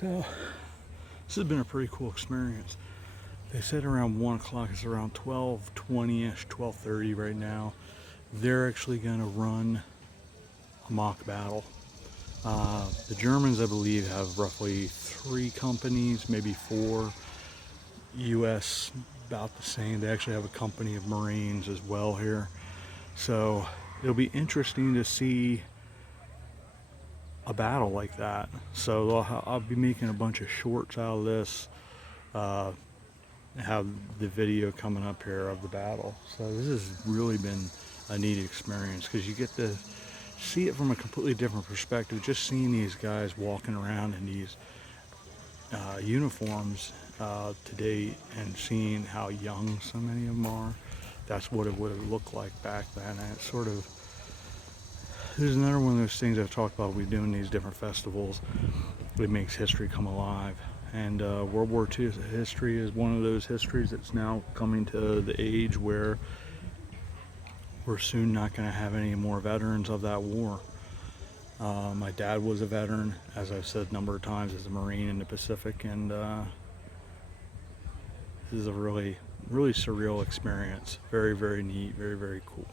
So this has been a pretty cool experience. They said around 1 o'clock. It's around 12:20ish, 12:30 right now. They're actually going to run a mock battle. The Germans, I believe, have roughly 3 companies, maybe 4. U.S. about the same. They actually have a company of Marines as well here. So it'll be interesting to see a battle like that. So I'll be making a bunch of shorts out of this. Have the video coming up here of the battle. So this has really been a neat experience because you get to see it from a completely different perspective. Just seeing these guys walking around in these uniforms to date and seeing how young so many of them are, that's what it would have looked like back then. And it's sort of, there's another one of those things I've talked about. We're doing these different festivals. It makes history come alive. And World War II history is one of those histories that's now coming to the age where we're soon not going to have any more veterans of that war. My dad was a veteran, as I've said a number of times, as a Marine in the Pacific, and this is a really, really surreal experience. Very, very neat, very, very cool.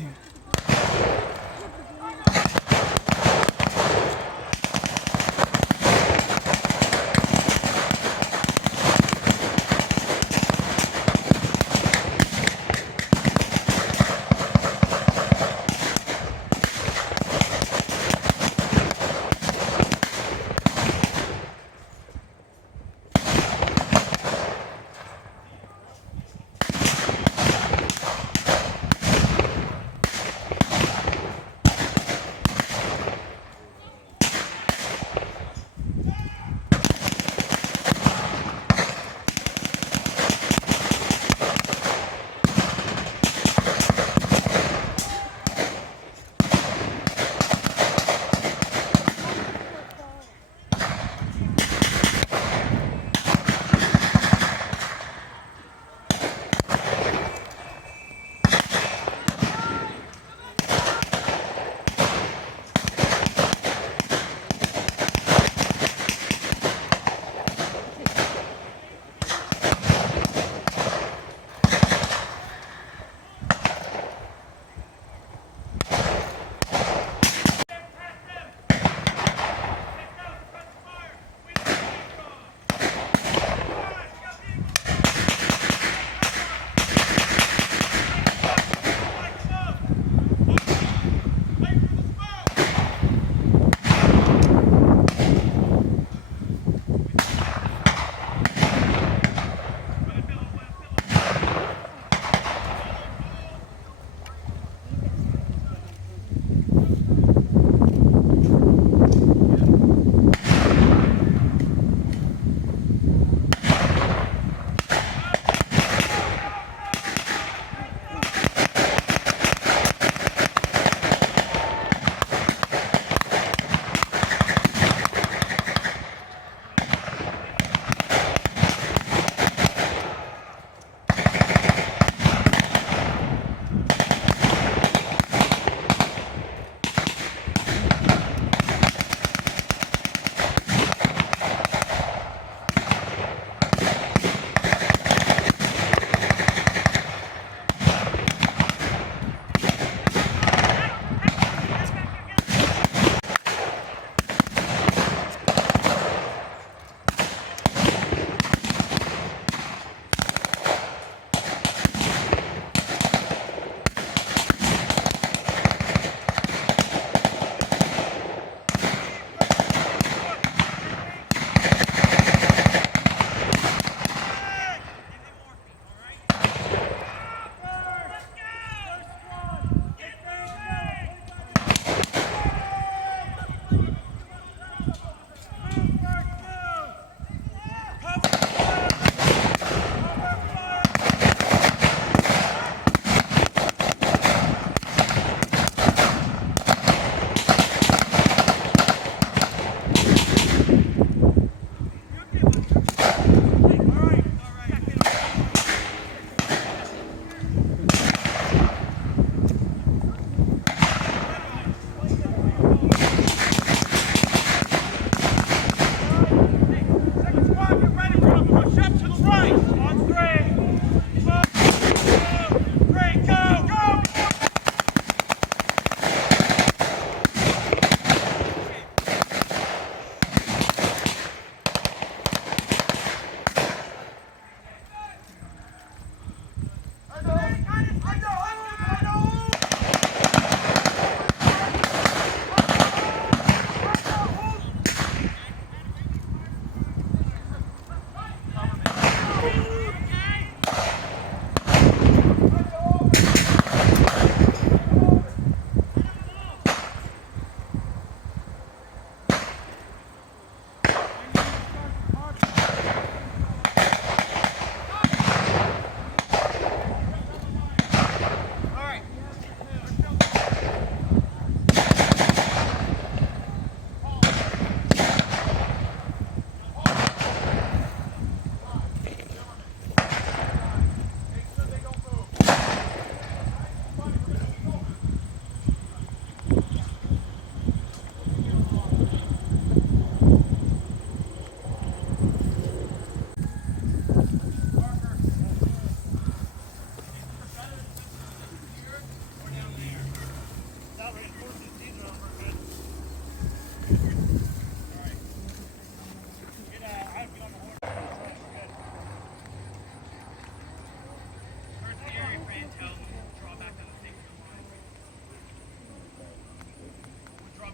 again.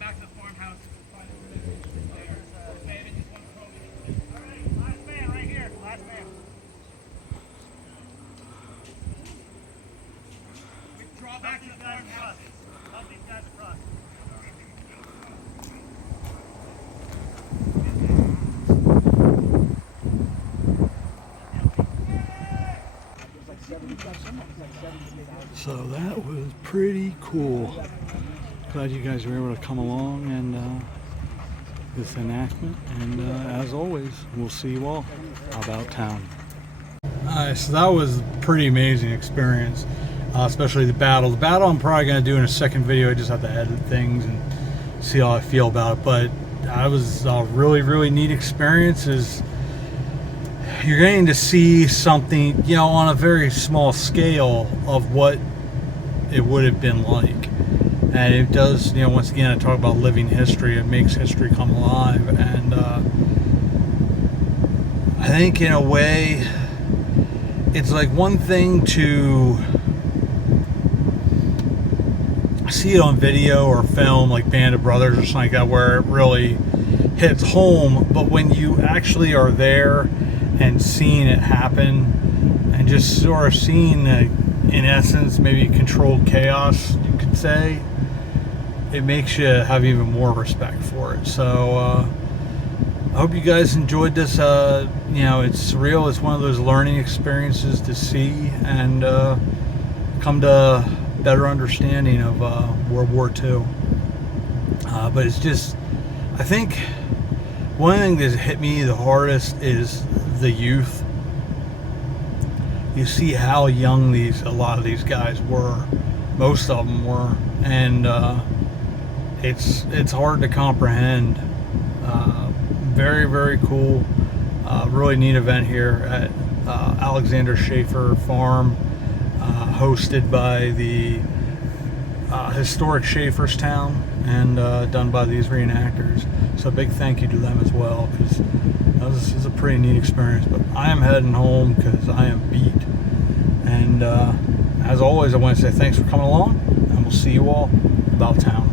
back to the farmhouse. David just wants to all right, last man right here. Last man. We draw back to the farmhouse. Help these guys across. So that was pretty cool. Glad you guys were able to come along and this enactment. And as always, we'll see you all about town. Alright, so that was a pretty amazing experience, especially the battle. The battle I'm probably going to do in a second video. I just have to edit things and see how I feel about it. But that was a really, really neat experience. You're getting to see something, you know, on a very small scale of what it would have been like. And it does, you know, once again, I talk about living history. It makes history come alive. And I think in a way, it's like one thing to see it on video or film, like Band of Brothers or something like that, where it really hits home. But when you actually are there and seeing it happen and just sort of seeing, in essence, maybe controlled chaos, you could say, it makes you have even more respect for it. So I hope you guys enjoyed this. You know, it's surreal. It's one of those learning experiences to see and come to a better understanding of World War II. But it's just, I think one thing that's hit me the hardest is the youth. You see how young a lot of these guys were. Most of them were, and it's hard to comprehend. Very, very cool. Really neat event here at Alexander Schaeffer Farm, hosted by the historic Schaefferstown and done by these reenactors. So a big thank you to them as well, because this is a pretty neat experience. But I am heading home because I am beat. And as always, I want to say thanks for coming along, and we'll see you all about town.